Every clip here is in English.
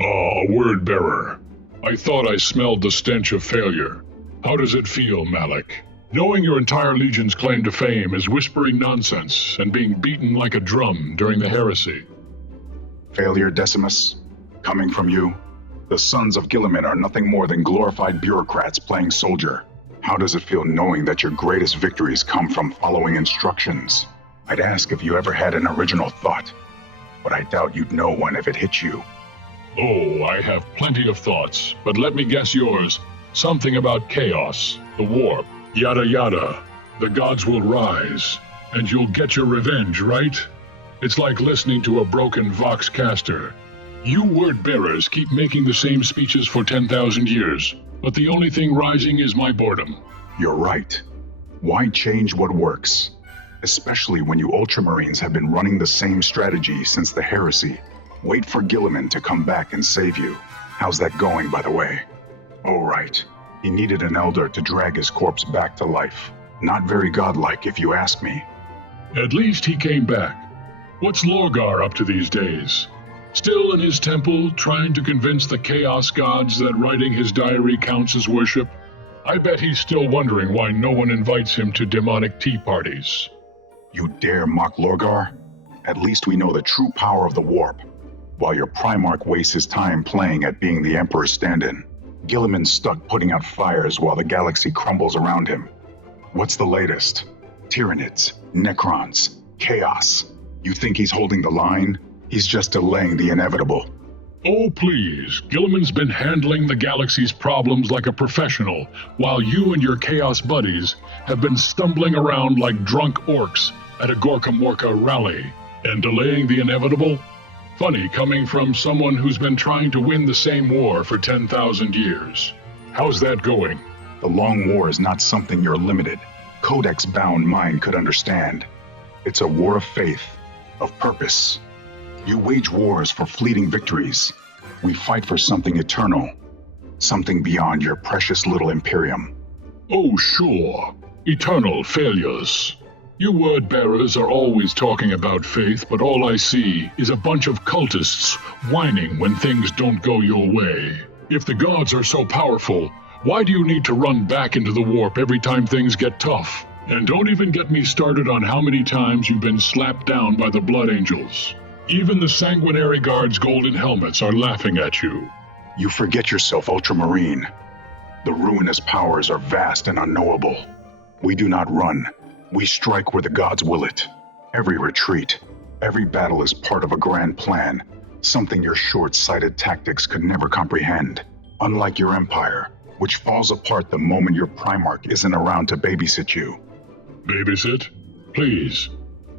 Ah, word bearer. I thought I smelled the stench of failure. How does it feel, Malek? Knowing your entire legion's claim to fame is whispering nonsense and being beaten like a drum during the heresy. Failure, Decimus? Coming from you? The sons of Guilliman are nothing more than glorified bureaucrats playing soldier. How does it feel knowing that your greatest victories come from following instructions? I'd ask if you ever had an original thought, but I doubt you'd know one if it hit you. Oh, I have plenty of thoughts, but let me guess yours. Something about chaos, the warp, yada yada. The gods will rise, and you'll get your revenge, right? It's like listening to a broken vox caster. You word bearers keep making the same speeches for 10,000 years, but the only thing rising is my boredom. You're right. Why change what works? Especially when you Ultramarines have been running the same strategy since the heresy. Wait for Guilliman to come back and save you. How's that going, by the way? Oh, right. He needed an elder to drag his corpse back to life. Not very godlike, if you ask me. At least he came back. What's Lorgar up to these days? Still in his temple, trying to convince the Chaos Gods that writing his diary counts as worship? I bet he's still wondering why no one invites him to demonic tea parties. You dare mock Lorgar? At least we know the true power of the warp. While your Primarch wastes his time playing at being the Emperor's stand-in, Guilliman's stuck putting out fires while the galaxy crumbles around him. What's the latest? Tyranids, Necrons, Chaos. You think he's holding the line? He's just delaying the inevitable. Oh, please. Guilliman's been handling the galaxy's problems like a professional, while you and your Chaos buddies have been stumbling around like drunk orcs at a Gorka Morka rally and delaying the inevitable? Funny coming from someone who's been trying to win the same war for 10,000 years. How's that going? The Long War is not something your limited, codex-bound mind could understand. It's a war of faith, of purpose. You wage wars for fleeting victories. We fight for something eternal, something beyond your precious little Imperium. Oh, sure. Eternal failures. You word-bearers are always talking about faith, but all I see is a bunch of cultists whining when things don't go your way. If the gods are so powerful, why do you need to run back into the warp every time things get tough? And don't even get me started on how many times you've been slapped down by the Blood Angels. Even the Sanguinary Guard's golden helmets are laughing at you. You forget yourself, Ultramarine. The ruinous powers are vast and unknowable. We do not run. We strike where the gods will it. Every retreat, every battle is part of a grand plan, something your short-sighted tactics could never comprehend. Unlike your empire, which falls apart the moment your Primarch isn't around to babysit you. Babysit? Please.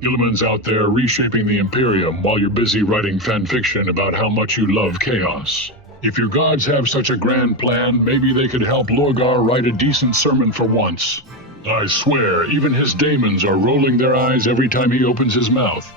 Guilliman's out there reshaping the Imperium while you're busy writing fanfiction about how much you love chaos. If your gods have such a grand plan, maybe they could help Lorgar write a decent sermon for once. I swear, even his daemons are rolling their eyes every time he opens his mouth.